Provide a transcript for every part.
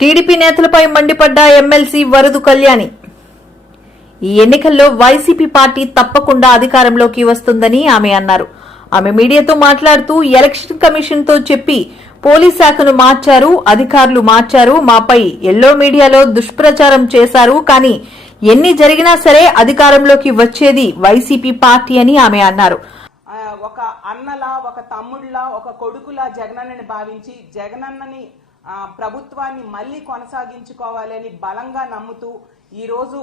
TDP నేతలపై మండిపడ్డ MLC వరదు Kalyani. ఈ ఎన్నికల్లో వైసీపీ పార్టీ తప్పకుండా అధికారంలోకి వస్తుందని ఆమె అన్నారు. ఆమె మీడియాతో మాట్లాడుతూ ఎలక్షన్ కమిషన్ తో చెప్పి పోలీస్ శాఖను మార్చారు, అధికారులు మార్చారు, మాపై ఎల్లో మీడియాలో దుష్ప్రచారం చేశారు, కానీ ఎన్ని జరిగినా సరే అధికారంలోకి వచ్చేది వైసీపీ పార్టీ అని ఆమె అన్నారు. ఒక అన్నలా, ఒక తమ్ముళ్లా, ఒక కొడుకులా జగనన్నని భావించి జగనన్నని ప్రభుత్వాన్ని మళ్లీ కొనసాగించుకోవాలని బలంగా నమ్ముతూ ఈ రోజు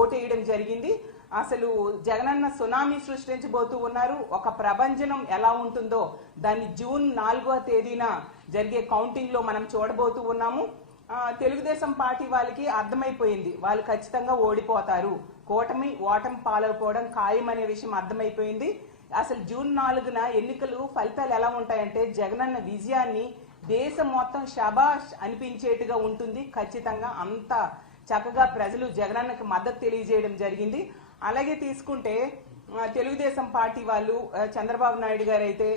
ఓటేయడం జరిగింది. అసలు జగనన్న సునామీ సృష్టించబోతూ ఉన్నారు. ఒక ప్రభంజనం ఎలా ఉంటుందో దాన్ని జూన్ 4వ తేదీన జరిగే కౌంటింగ్ లో మనం చూడబోతూ ఉన్నాము. తెలుగుదేశం పార్టీ వాళ్ళకి అర్థమైపోయింది, వాళ్ళు ఖచ్చితంగా ఓడిపోతారు, ఓటమి పాలైపోవడం ఖాయం అనే విషయం అర్థమైపోయింది. అసలు జూన్ 4న ఎన్నికలు ఫలితాలు ఎలా ఉంటాయంటే జగనన్న విజయాన్ని దేశం మొత్తం షబాష్ అనిపించేట్టుగా ఉంటుంది. ఖచ్చితంగా అంత చక్కగా ప్రజలు జగనన్నకు మద్దతు తెలియజేయడం జరిగింది. అలాగే తీసుకుంటే తెలుగుదేశం పార్టీ వాళ్ళు చంద్రబాబు నాయుడు గారు అయితే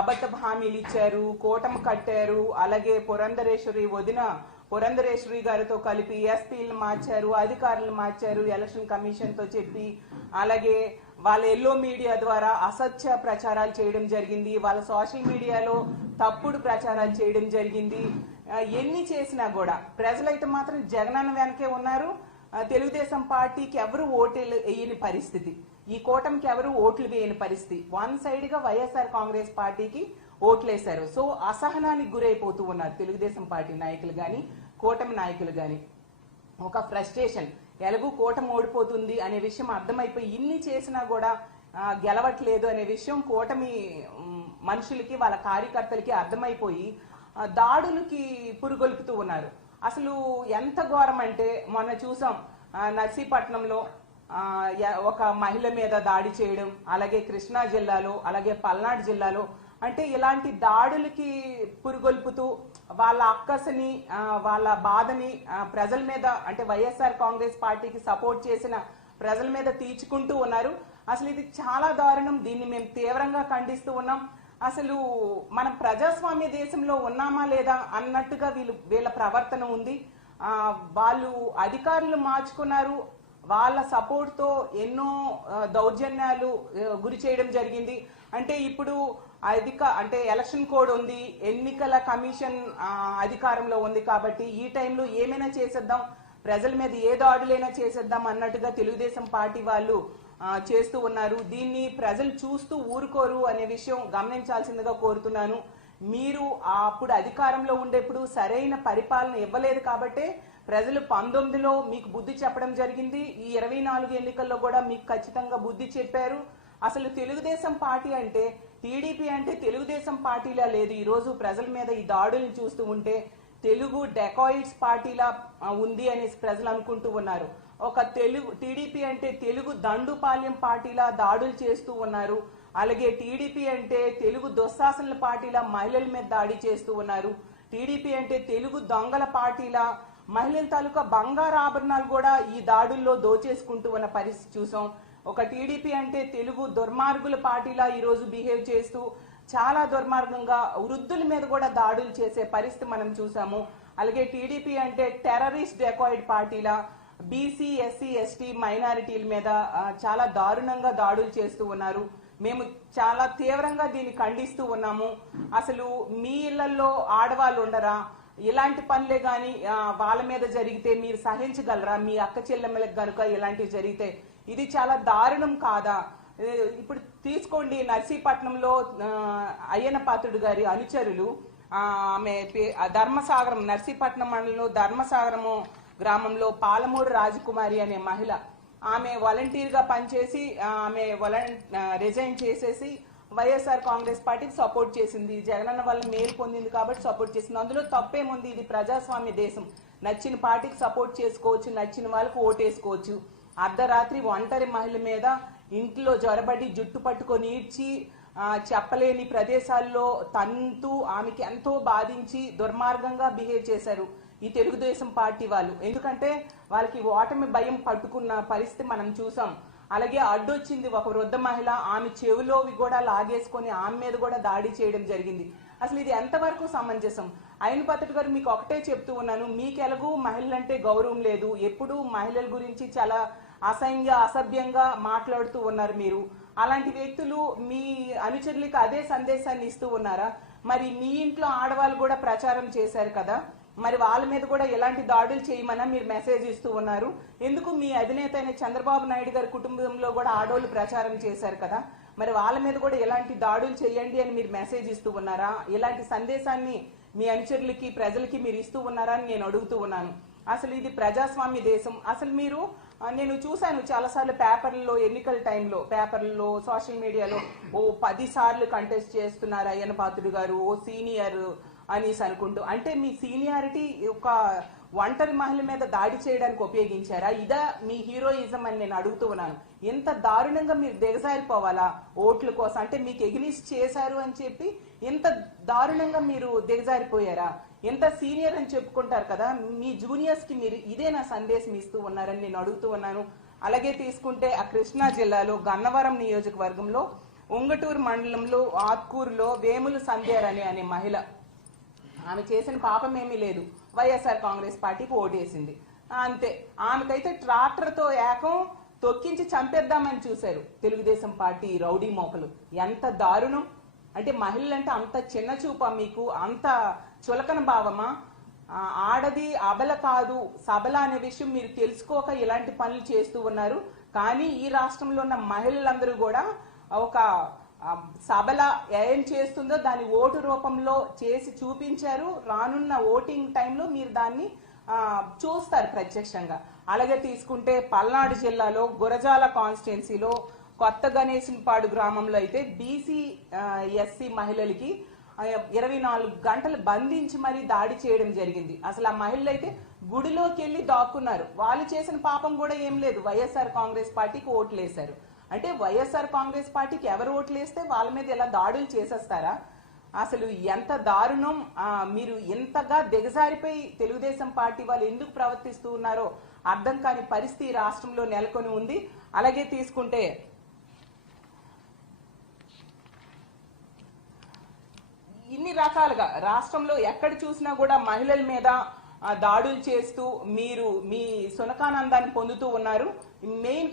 అబద్ధ హామీలు ఇచ్చారు, కూటమి కట్టారు. అలాగే వదిన పురంధరేశ్వరి గారితో కలిపి ఎస్పీలను మార్చారు, అధికారులను మార్చారు ఎలక్షన్ కమిషన్ తో చెప్పి. అలాగే వాళ్ళ ఎల్లో మీడియా ద్వారా అసత్య ప్రచారాలు చేయడం జరిగింది, వాళ్ళ సోషల్ మీడియాలో తప్పుడు ప్రచారాలు చేయడం జరిగింది. ఎన్ని చేసినా కూడా ప్రజలైతే మాత్రం జగనన్న వెనకే ఉన్నారు. తెలుగుదేశం పార్టీకి ఎవరు ఓట్లు వేయని పరిస్థితి, ఈ కూటమికి ఎవరు ఓట్లు వేయని పరిస్థితి. వన్ సైడ్ గా వైఎస్ఆర్ కాంగ్రెస్ పార్టీకి ఓట్లేశారు. సో అసహనానికి గురైపోతూ ఉన్నారు తెలుగుదేశం పార్టీ నాయకులు గాని, కూటమి నాయకులు గాని. ఒక ఫ్రస్ట్రేషన్, ఎలాగూ కూటమి ఓడిపోతుంది అనే విషయం అర్థమైపోయి ఇన్ని చేసినా కూడా గెలవట్లేదు అనే విషయం కూటమి మనుషులకి, వాళ్ళ కార్యకర్తలకి అర్థమైపోయి దాడులకి పురుగొల్పుతూ ఉన్నారు. అసలు ఎంత ఘోరం అంటే మొన్న చూసాం నర్సీపట్నంలో ఒక మహిళ మీద దాడి చేయడం, అలాగే కృష్ణా జిల్లాలో, అలాగే పల్నాడు జిల్లాలో. అంటే ఇలాంటి దాడులకి పురుగొల్పుతూ వాళ్ళ అక్కసని, వాళ్ళ బాధని ప్రజల మీద, అంటే వైఎస్ఆర్ కాంగ్రెస్ పార్టీకి సపోర్ట్ చేసిన ప్రజల మీద తీర్చుకుంటూ ఉన్నారు. అసలు ఇది చాలా దారుణం, దీన్ని మేము తీవ్రంగా ఖండిస్తూ ఉన్నాం. అసలు మనం ప్రజాస్వామ్య దేశంలో ఉన్నామా లేదా అన్నట్టుగా వీళ్ళ ప్రవర్తన ఉంది. వాళ్ళు అధికారులు మార్చుకున్నారు, వాళ్ళ సపోర్ట్ తో ఎన్నో దౌర్జన్యాలు గురి చేయడం జరిగింది. అంటే ఇప్పుడు అంటే ఎలక్షన్ కోడ్ ఉంది, ఎన్నికల కమిషన్ అధికారంలో ఉంది కాబట్టి ఈ టైంలో ఏమైనా చేసేద్దాం, ప్రజల మీద ఏ దాడులైనా చేసేద్దాం అన్నట్టుగా తెలుగుదేశం పార్టీ వాళ్ళు చేస్తూ ఉన్నారు. దీన్ని ప్రజలు చూస్తూ ఊరుకోరు అనే విషయం గమనించాల్సిందిగా కోరుతున్నాను. మీరు అప్పుడు అధికారంలో ఉండేప్పుడు సరైన పరిపాలన ఇవ్వలేదు కాబట్టే ప్రజలు 19లో మీకు బుద్ధి చెప్పడం జరిగింది. ఈ 24 ఎన్నికల్లో కూడా మీకు ఖచ్చితంగా బుద్ధి చెప్పారు. అసలు తెలుగుదేశం పార్టీ అంటే, టీడీపీ అంటే తెలుగుదేశం పార్టీలా లేదు. ఈ రోజు ప్రజల మీద ఈ దాడుల్ని చూస్తూ ఉంటే తెలుగు డెకాయిడ్స్ పార్టీలా ఉంది అని ప్రజలు అనుకుంటూ ఉన్నారు. ఒక టీడీపీ అంటే తెలుగు దండుపాల్యం పార్టీలా దాడులు చేస్తూ ఉన్నారు. అలాగే టీడీపీ అంటే తెలుగు దుశ్శాసనల పార్టీలా మహిళల మీద దాడి చేస్తూ ఉన్నారు. టీడీపీ అంటే తెలుగు దొంగల పార్టీలా మహిళల తాలూకా బంగారు ఆభరణాలు కూడా ఈ దాడుల్లో దోచేసుకుంటూ ఉన్న పరిస్థితి చూసాం. ఒక టీడీపీ అంటే తెలుగు దుర్మార్గుల పార్టీలా ఈ రోజు బిహేవ్ చేస్తూ చాలా దుర్మార్గంగా వృద్ధుల మీద కూడా దాడులు చేసే పరిస్థితి మనం చూసాము. అలాగే టీడీపీ అంటే టెర్రరిస్ట్ డెకాయిడ్ పార్టీలా బీసీ, ఎస్సీ, ఎస్టీ మైనారిటీల మీద చాలా దారుణంగా దాడులు చేస్తూ ఉన్నారు. మేము చాలా తీవ్రంగా దీన్ని ఖండిస్తూ ఉన్నాము. అసలు మీ ఇళ్లలో ఆడవాళ్ళు ఉండరా? ఇలాంటి పనులే గాని వాళ్ళ మీద జరిగితే మీరు సహించగలరా? మీ అక్క చెల్లెమ్మలకు గనుక ఇలాంటివి జరిగితే ఇది చాలా దారుణం కాదా? ఇప్పుడు తీసుకోండి, నర్సీపట్నంలో అయ్యన్న పాత్రుడు గారి అనుచరులు, ఆమె ధర్మసాగరం, నర్సీపట్నం మండలంలో ధర్మసాగరము గ్రామంలో పాలమూరు రాజకుమారి అనే మహిళ, ఆమె వాలంటీర్ గా పనిచేసి ఆమె రిజైన్ చేసేసి వైఎస్ఆర్ కాంగ్రెస్ పార్టీకి సపోర్ట్ చేసింది. జగనన్న వల్ల మేలు పొందింది కాబట్టి సపోర్ట్ చేసింది. అందులో తప్పేముంది? ఇది ప్రజాస్వామ్య దేశం. నచ్చిన పార్టీకి సపోర్ట్ చేసుకోవచ్చు, నచ్చిన వాళ్ళకు ఓటేసుకోవచ్చు. అర్ధరాత్రి ఒంటరి మహిళ మీద ఇంట్లో జ్వరబడి జుట్టు పట్టుకొని ఈడ్చి చెప్పలేని ప్రదేశాల్లో తంతూ ఆమెకి ఎంతో బాధించి దుర్మార్గంగా బిహేవ్ చేశారు ఈ తెలుగుదేశం పార్టీ వాళ్ళు. ఎందుకంటే వాళ్ళకి ఓటమి భయం పట్టుకున్న పరిస్థితి మనం చూసాం. అలాగే అడ్డొచ్చింది ఒక వృద్ధ మహిళ, ఆమె చెవిలోవి కూడా లాగేసుకొని ఆమె మీద కూడా దాడి చేయడం జరిగింది. అసలు ఇది ఎంతవరకు సమంజసం? ఆయన పద్ధతి గారు, మీకు ఒకటే చెప్తూ ఉన్నాను, మీకెలాగూ మహిళలంటే గౌరవం లేదు, ఎప్పుడూ మహిళల గురించి చాలా అసభ్యంగా మాట్లాడుతూ ఉన్నారు మీరు. అలాంటి వ్యక్తులు మీ అనుచరులకు అదే సందేశాన్ని ఇస్తూ ఉన్నారా? మరి మీ ఇంట్లో ఆడవాళ్ళు కూడా ప్రచారం చేశారు కదా, మరి వాళ్ళ మీద కూడా ఎలాంటి దాడులు చేయమన్నా మీరు మెసేజ్ ఇస్తూ ఉన్నారు. ఎందుకు మీ అధినేత అయిన చంద్రబాబు నాయుడు గారి కుటుంబంలో కూడా ఆడవాళ్ళు ప్రచారం చేశారు కదా, మరి వాళ్ళ మీద కూడా ఎలాంటి దాడులు చేయండి అని మీరు మెసేజ్ ఇస్తూ ఉన్నారా? ఎలాంటి సందేశాన్ని మీ అనుచరులకి ప్రజలకి మీరు ఇస్తూ ఉన్నారా అని నేను అడుగుతూ ఉన్నాను. అసలు ఇది ప్రజాస్వామ్య దేశం. అసలు మీరు, నేను చూశాను చాలాసార్లు పేపర్లలో, ఎన్నికల టైంలో పేపర్లలో, సోషల్ మీడియాలో 10 సార్లు కంటెస్ట్ చేస్తున్నారు అయ్యన్న పాత్రుడు గారు, ఓ సీనియర్ అనేసి అనుకుంటూ. అంటే మీ సీనియారిటీ ఒక ఒంటరి మహిళ మీద దాడి చేయడానికి ఉపయోగించారా? ఇదా మీ హీరోయిజం అని నేను అడుగుతూ ఉన్నాను. ఎంత దారుణంగా మీరు దిగజారిపోవాలా ఓట్ల కోసం? అంటే మీకు ఎగ్నిస్ట్ చేశారు అని చెప్పి ఎంత దారుణంగా మీరు దిగజారిపోయారా? ఎంత సీనియర్ అని చెప్పుకుంటారు కదా, మీ జూనియర్స్ కి మీరు ఇదే నా సందేశం ఇస్తూ ఉన్నారని నేను అడుగుతూ ఉన్నాను. అలాగే తీసుకుంటే ఆ కృష్ణా జిల్లాలో గన్నవరం నియోజకవర్గంలో ఉంగటూరు మండలంలో ఆత్కూరులో వేములు సంధ్యారని అనే మహిళ, ఆమె చేసిన పాపం ఏమీ లేదు, వైఎస్ఆర్ కాంగ్రెస్ పార్టీకి ఓటేసింది అంతే. ఆమెకైతే ట్రాక్టర్తో ఏకం తొక్కించి చంపేద్దామని చూశారు తెలుగుదేశం పార్టీ రౌడీ మోకలు. ఎంత దారుణం! అంటే మహిళలంటే అంత చిన్న చూపా మీకు? అంత చులకన భావమా? ఆడది అబల కాదు సబల అనే విషయం మీరు తెలుసుకోక ఇలాంటి పనులు చేస్తూ ఉన్నారు. కానీ ఈ రాష్ట్రంలో ఉన్న మహిళలందరూ కూడా ఒక సబల ఏం చేస్తుందో దాని ఓటు రూపంలో చేసి చూపించారు. రానున్న ఓటింగ్ టైంలో మీరు దాన్ని చూస్తారు ప్రత్యక్షంగా. అలాగే తీసుకుంటే పల్నాడు జిల్లాలో గురజాల కాన్స్టిట్యున్సీలో కొత్త గణేశన్పాడు గ్రామంలో అయితే బీసీ ఎస్సీ మహిళలకి 24 గంటలు బంధించి మరీ దాడి చేయడం జరిగింది. అసలు ఆ మహిళలు అయితే గుడిలోకి వెళ్ళి దాక్కున్నారు. వాళ్ళు చేసిన పాపం కూడా ఏం లేదు, వైఎస్ఆర్ కాంగ్రెస్ పార్టీకి ఓట్లు వేశారు. అంటే వైఎస్ఆర్ కాంగ్రెస్ పార్టీకి ఎవరు ఓట్లు వేస్తే వాళ్ళ మీద ఎలా దాడులు చేసేస్తారా? అసలు ఎంత దారుణం! మీరు ఎంతగా దిగజారిపోయి తెలుగుదేశం పార్టీ వాళ్ళు ఎందుకు ప్రవర్తిస్తూ ఉన్నారో అర్థం కాని పరిస్థితి రాష్ట్రంలో నెలకొని ఉంది. అలాగే తీసుకుంటే ఇన్ని రకాలుగా రాష్ట్రంలో ఎక్కడ చూసినా కూడా మహిళల మీద దాడులు చేస్తూ మీరు మీ సునకానందాన్ని పొందుతూ ఉన్నారు. మెయిన్